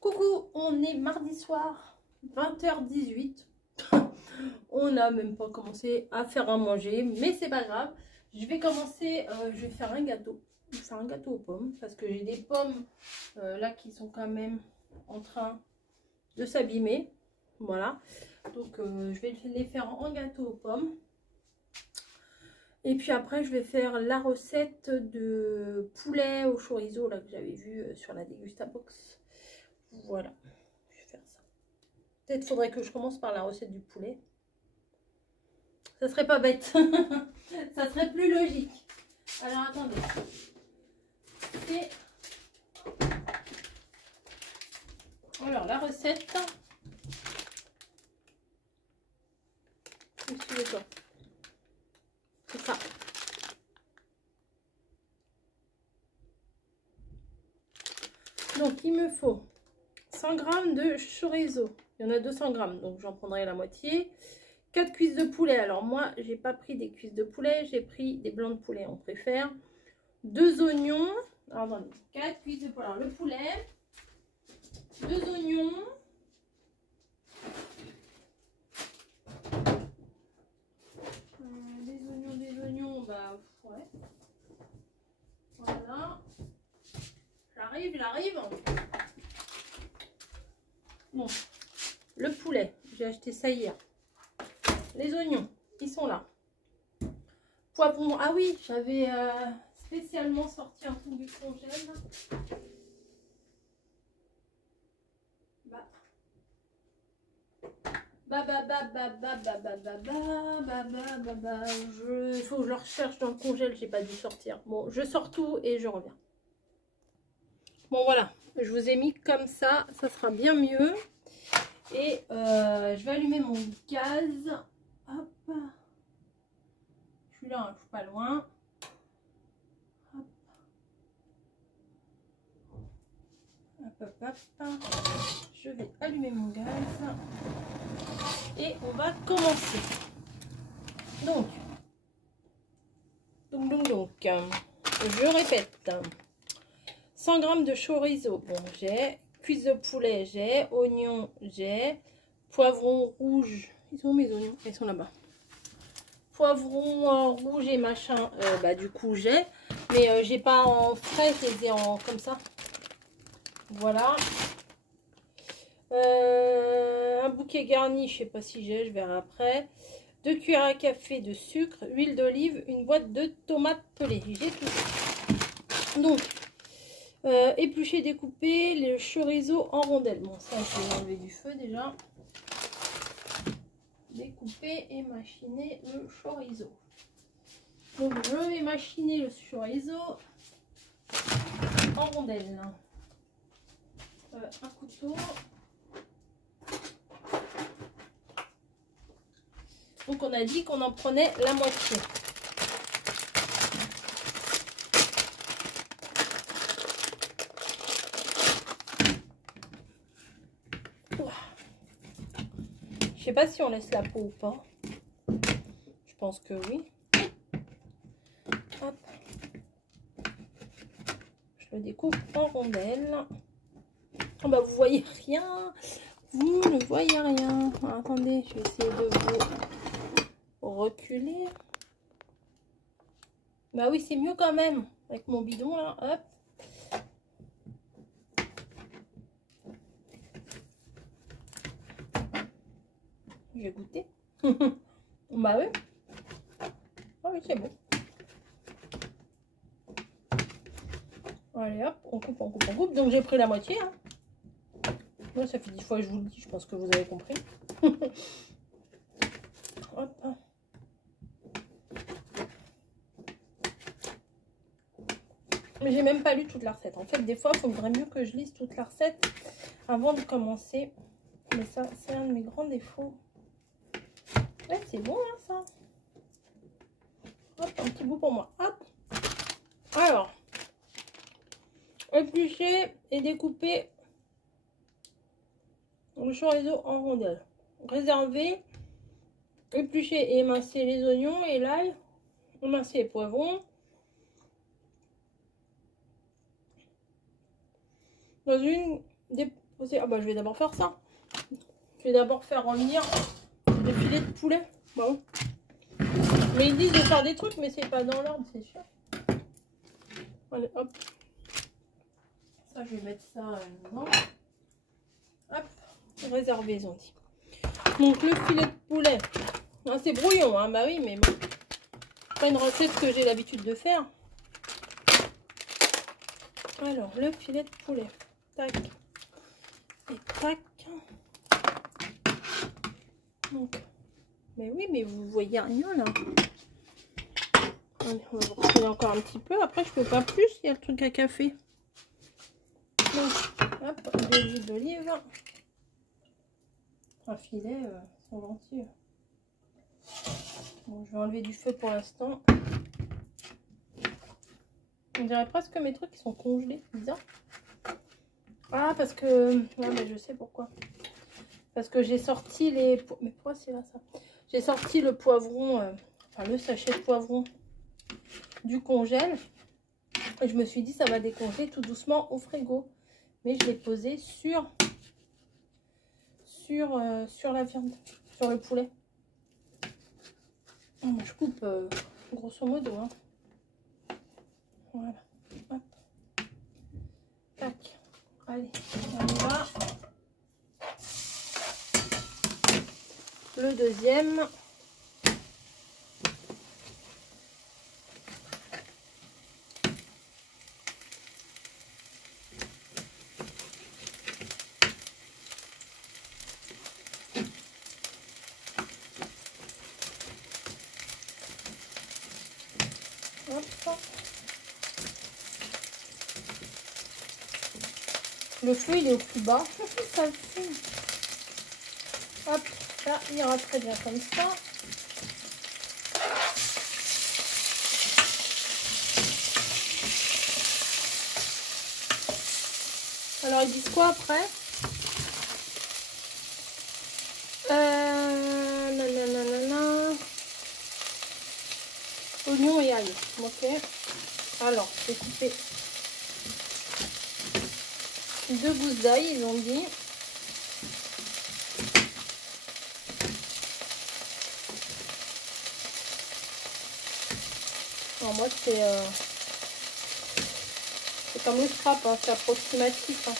Coucou, on est mardi soir, 20h18. On n'a même pas commencé à faire à manger, mais c'est pas grave. Je vais commencer, je vais faire un gâteau. Je vais faire un gâteau aux pommes parce que j'ai des pommes là qui sont quand même en train de s'abîmer. Voilà, donc je vais les faire en gâteau aux pommes. Et puis après, je vais faire la recette de poulet au chorizo là que j'avais vu sur la Dégustabox. Voilà, je vais faire ça. Peut-être faudrait que je commence par la recette du poulet. Ça serait pas bête. Ça serait plus logique. Alors attendez. Et... alors la recette. Suivez-toi. C'est ça. Donc il me faut 100 g de chorizo. Il y en a 200 g, donc j'en prendrai la moitié. 4 cuisses de poulet. Alors moi, j'ai pas pris des cuisses de poulet, j'ai pris des blancs de poulet, on préfère. 2 oignons. Alors attendez, 4 cuisses de poulet. Alors le poulet, 2 oignons. Des oignons, bah ouais. Voilà. J'arrive. Bon, le poulet, j'ai acheté ça hier. Les oignons, ils sont là. Poivron, ah oui, j'avais spécialement sorti un truc du congèle. Il faut que je le recherche dans le congèle, j'ai pas dû sortir. Bon, je sors tout et je reviens. Bon voilà, je vous ai mis comme ça sera bien mieux. Et je vais allumer mon gaz. Hop. Je suis là, je suis pas loin. Hop. Hop. Je vais allumer mon gaz. Et on va commencer. Donc, je répète. 100 g de chorizo, bon j'ai. Cuisse de poulet, j'ai. Oignons, j'ai. Poivron rouge. Ils sont où mes oignons? Ils sont là-bas. Poivron rouge et machin, bah du coup j'ai. Mais j'ai pas en frais, je les ai en comme ça. Voilà. Un bouquet garni, je sais pas si j'ai, je verrai après. 2 cuillères à café de sucre, huile d'olive, une boîte de tomates pelées. J'ai tout ça. Donc, éplucher, découper le chorizo en rondelles. Bon, ça, je vais l'enlever du feu déjà. Découper et machiner le chorizo. Donc, je vais machiner le chorizo en rondelles. Un couteau. Donc on a dit qu'on en prenait la moitié. Je sais pas si on laisse la peau ou pas. Je pense que oui. Hop. Je le découpe en rondelles. Oh bah vous voyez rien. Vous ne voyez rien. Alors, attendez, je vais essayer de vous reculer. Bah oui, c'est mieux quand même. Avec mon bidon là. Hop. Je vais goûter. Bah oui. Ah oui, c'est bon. Allez hop, on coupe. Donc j'ai pris la moitié. Hein. Moi, ça fait 10 fois que je vous le dis, je pense que vous avez compris. Hop. Mais j'ai même pas lu toute la recette. En fait, des fois, il faudrait mieux que je lise toute la recette avant de commencer. Mais ça, c'est un de mes grands défauts. Ouais, c'est bon, hein, ça. Hop, un petit bout pour moi. Hop. Alors, éplucher et découper le chorizo en rondelles. Réserver, éplucher et émincer les oignons et l'ail. Émincer les poivrons. Dans une Ah bah je vais d'abord faire ça. Je vais d'abord faire revenir des filets de poulet. Bon. Mais ils disent de faire des trucs, mais c'est pas dans l'ordre, c'est sûr. Allez, hop. Ça, je vais mettre ça dedans. Hop. Réservé, ils ont dit. Donc, le filet de poulet. Ah, c'est brouillon, hein. Bah oui, mais bon. C'est pas une recette que j'ai l'habitude de faire. Alors, le filet de poulet. Tac. Et tac. Donc. Mais oui, mais vous voyez rien là. Allez, on va refiler encore un petit peu. Après, je peux pas plus. Il y a le truc à café. Donc, hop, de l'huile d'olive. Un filet, sans entier. Bon, je vais enlever du feu pour l'instant. On dirait presque que mes trucs ils sont congelés. Bizarre. Ah, parce que... Ouais, mais je sais pourquoi. Parce que j'ai sorti les... Mais pourquoi c'est là ça? J'ai sorti le poivron, enfin le sachet de poivron du congèle. Et je me suis dit ça va décongeler tout doucement au frigo. Mais je l'ai posé sur la viande, sur le poulet. Je coupe grosso modo. Hein. Voilà. Hop. Tac. Allez, on y va. Le deuxième. Hop. Le feu il est au plus bas. Ça le fume. Hop, ça ira très bien comme ça. Alors ils disent quoi après? Nanana. Oignon et ail. Ok. Alors, j'ai coupé 2 gousses d'ail, ils ont dit. Alors moi c'est comme le scrap, hein, c'est approximatif. Hein.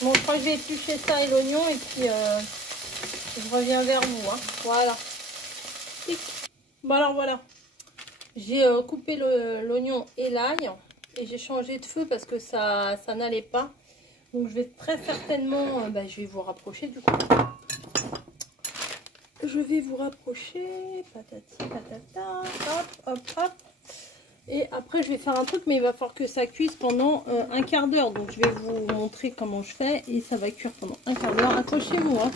Bon, je crois que je vais éplucher ça et l'oignon et puis je reviens vers vous. Hein. Voilà. Bon alors voilà. J'ai coupé l'oignon et l'ail et j'ai changé de feu parce que ça n'allait pas. Donc je vais très certainement, je vais vous rapprocher du coup. Je vais vous rapprocher, patati patata, hop, hop, hop. Et après je vais faire un truc, mais il va falloir que ça cuise pendant un quart d'heure. Donc je vais vous montrer comment je fais et ça va cuire pendant un quart d'heure. Accrochez-vous. Hein.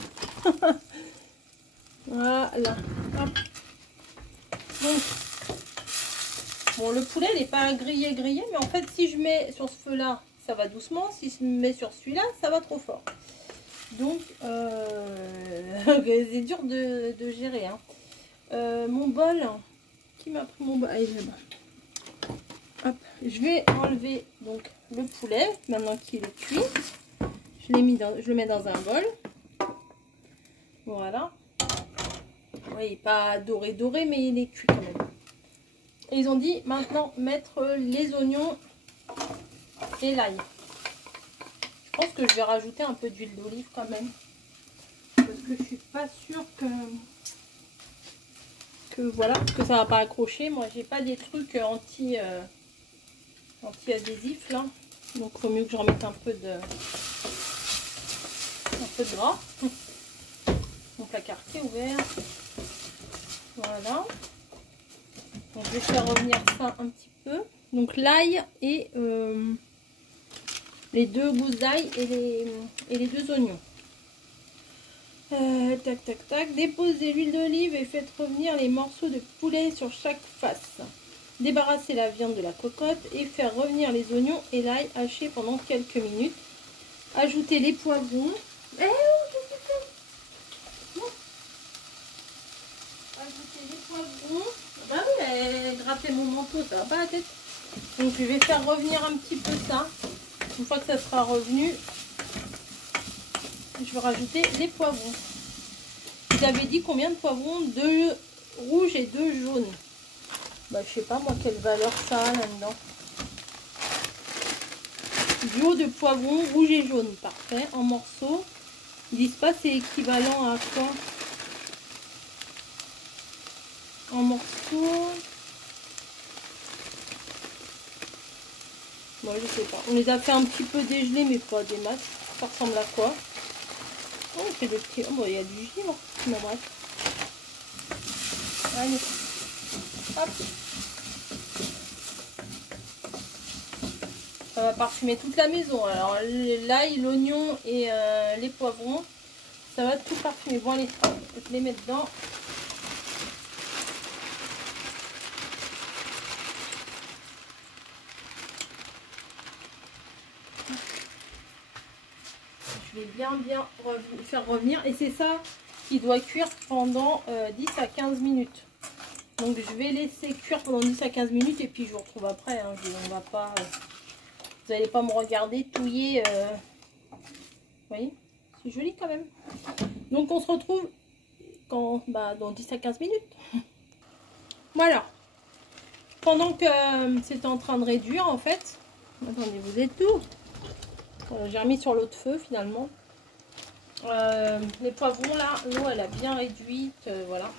Voilà. Hop. Donc, bon, le poulet n'est pas grillé, mais en fait si je mets sur ce feu-là, ça va doucement. Si je mets sur celui-là, ça va trop fort. Donc, c'est dur de gérer. Hein. Mon bol, qui m'a pris mon bol? Allez, hop, je vais enlever donc le poulet, maintenant qu'il est cuit. Je le mets dans un bol. Voilà. Oui, pas doré, mais il est cuit quand même. Et ils ont dit maintenant mettre les oignons et l'ail. Je pense que je vais rajouter un peu d'huile d'olive quand même. Parce que je suis pas sûre voilà, que ça va pas accrocher. Moi, j'ai pas des trucs anti-adhésifs là. Donc, il faut mieux que je remette un peu de gras. Donc, la carte est ouverte. Voilà. Donc, je vais faire revenir ça un petit peu. Donc, l'ail et les 2 gousses d'ail et les 2 oignons. Tac, tac, tac. Déposez l'huile d'olive et faites revenir les morceaux de poulet sur chaque face. Débarrassez la viande de la cocotte et faire revenir les oignons et l'ail haché pendant quelques minutes. Ajoutez les poivrons. Qu'est-ce que c'est? Ajoutez les poivrons. Bah oui, elle a gratté mon manteau, ça va pas la tête. Donc je vais faire revenir un petit peu ça. Une fois que ça sera revenu, je vais rajouter les poivrons. Vous avez dit combien de poivrons? 2 rouges et 2 jaunes. Bah je sais pas moi quelle valeur ça a là-dedans. Duo de poivrons rouge et jaune, parfait, en morceaux. Ils disent pas c'est équivalent à quoi en morceaux. Moi je sais pas. On les a fait un petit peu dégeler mais pas des masses. Ça ressemble à quoi? Oh c'est des petits. Oh bon, il y a du givre. Mais bref. Allez. Hop. Ça va parfumer toute la maison. Alors l'ail, l'oignon et les poivrons, ça va tout parfumer. Bon allez, hop, je les mets dedans. Je vais bien faire revenir. Et c'est ça qui doit cuire pendant 10 à 15 minutes. Donc je vais laisser cuire pendant 10 à 15 minutes et puis je vous retrouve après. Hein. On va pas, vous n'allez pas me regarder touiller. Vous voyez, c'est joli quand même. Donc on se retrouve quand, dans 10 à 15 minutes. Voilà. Pendant que c'est en train de réduire en fait. Attendez, vous êtes où? J'ai remis sur l'autre feu finalement. Les poivrons là, l'eau elle a bien réduite. Voilà.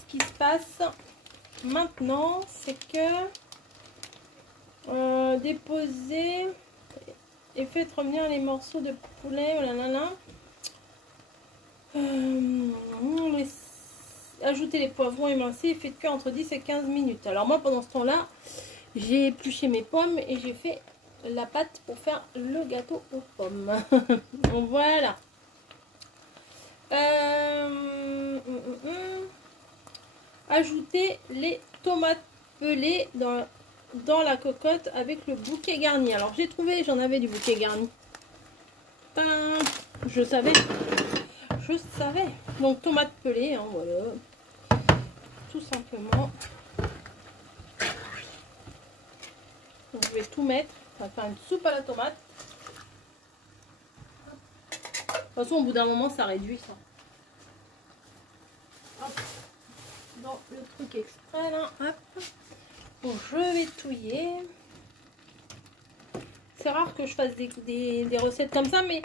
Ce qui se passe maintenant, c'est que déposer et faites revenir les morceaux de poulet. Oh là là là. Ajoutez les poivrons émincés et faites cuire entre 10 et 15 minutes. Alors moi pendant ce temps là, j'ai épluché mes pommes et j'ai fait la pâte pour faire le gâteau aux pommes. Donc voilà. Ajoutez les tomates pelées dans la cocotte avec le bouquet garni. Alors j'ai trouvé, j'en avais du bouquet garni. Tain, je savais. Donc tomates pelées, hein, voilà. Tout simplement. Donc, je vais tout mettre. Ça va faire une soupe à la tomate. De toute façon, au bout d'un moment, ça réduit ça. Hop. Dans le truc exprès là, hop. Donc je vais touiller. C'est rare que je fasse des recettes comme ça, mais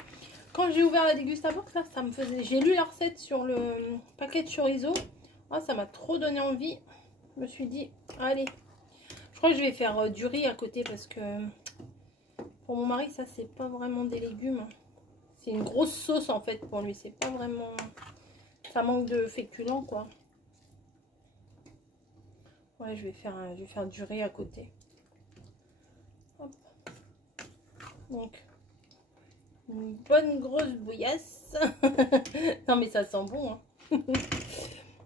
quand j'ai ouvert la Dégustabox, là, ça me faisait. J'ai lu la recette sur le paquet de chorizo. Ah, ça m'a trop donné envie. Je me suis dit, allez. Je crois que je vais faire du riz à côté parce que pour mon mari, ça c'est pas vraiment des légumes. C'est une grosse sauce en fait pour lui. C'est pas vraiment. Ça manque de féculents quoi. Ouais, je vais faire du riz à côté. Hop. Donc, une bonne grosse bouillasse. Non, mais ça sent bon. Hein.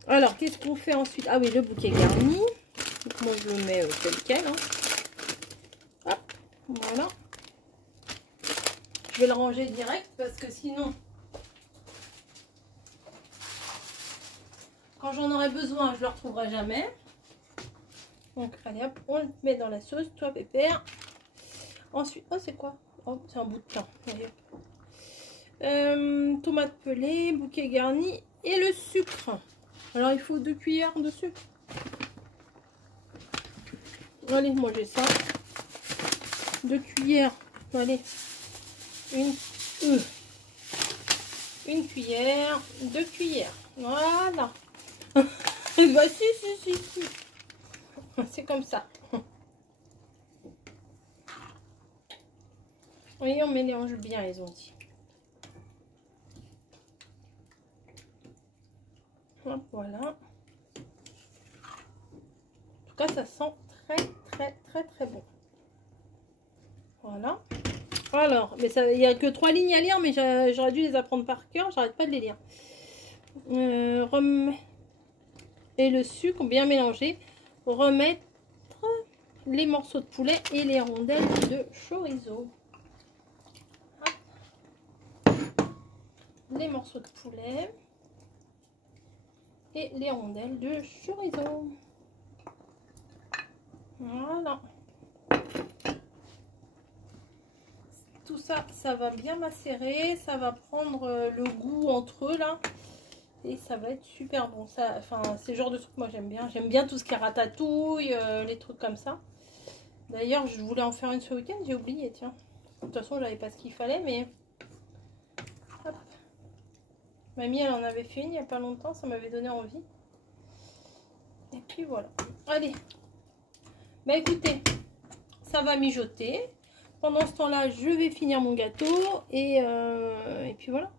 Alors, qu'est-ce qu'on fait ensuite? Ah oui, le bouquet garni. Donc, moi, je le mets tel quel. Hein. Hop, voilà. Je vais le ranger direct parce que sinon, quand j'en aurai besoin, je ne le retrouverai jamais. Donc, allez hop, on le met dans la sauce, toi pépère. Ensuite, oh c'est quoi? Oh, c'est un bout de pain. Tomates pelées, bouquet garni et le sucre. Alors, il faut 2 cuillères de sucre. Allez, moi j'ai ça. 2 cuillères. Allez, une cuillère, 2 cuillères. Voilà. Bah si. C'est comme ça. Oui, on mélange bien, ils ont dit. Hop, voilà. En tout cas, ça sent très bon. Voilà. Alors, mais il n'y a que 3 lignes à lire, mais j'aurais dû les apprendre par cœur. J'arrête pas de les lire. Et le sucre bien mélangé. Remettre les morceaux de poulet et les rondelles de chorizo. Hop. Les morceaux de poulet et les rondelles de chorizo. Voilà. Tout ça, ça va bien macérer. Ça va prendre le goût entre eux là. Et ça va être super bon. Ça, enfin, c'est le genre de truc que moi j'aime bien. J'aime bien tout ce qui est ratatouille, les trucs comme ça. D'ailleurs, je voulais en faire une ce week-end. J'ai oublié, tiens. De toute façon, j'avais pas ce qu'il fallait, mais... Hop. Mamie, elle en avait fait une il n'y a pas longtemps. Ça m'avait donné envie. Et puis voilà. Allez. Bah écoutez, ça va mijoter. Pendant ce temps-là, je vais finir mon gâteau. Et puis voilà.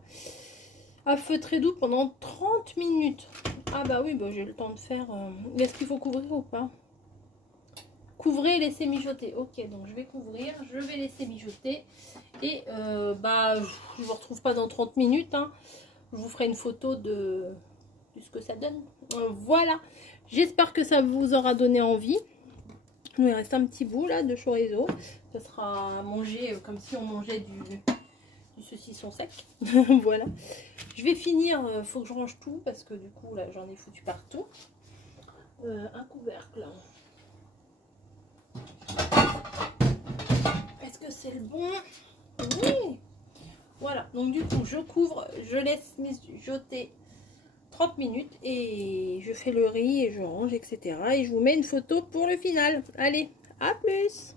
À feu très doux pendant 30 minutes. Ah bah oui, bah j'ai le temps de faire... Est-ce qu'il faut couvrir ou pas? Couvrez et laissez mijoter. Ok, donc je vais couvrir, je vais laisser mijoter. Et bah je vous retrouve pas dans 30 minutes. Hein. Je vous ferai une photo de ce que ça donne. Voilà. J'espère que ça vous aura donné envie. Il reste un petit bout là de chorizo. Ça sera à manger comme si on mangeait du saucisson sec. Voilà. Je vais finir, faut que je range tout parce que du coup là j'en ai foutu partout. Un couvercle. Est-ce que c'est le bon? Oui. Voilà, donc du coup je couvre, je laisse mijoter 30 minutes et je fais le riz et je range, etc. Et je vous mets une photo pour le final. Allez, à plus!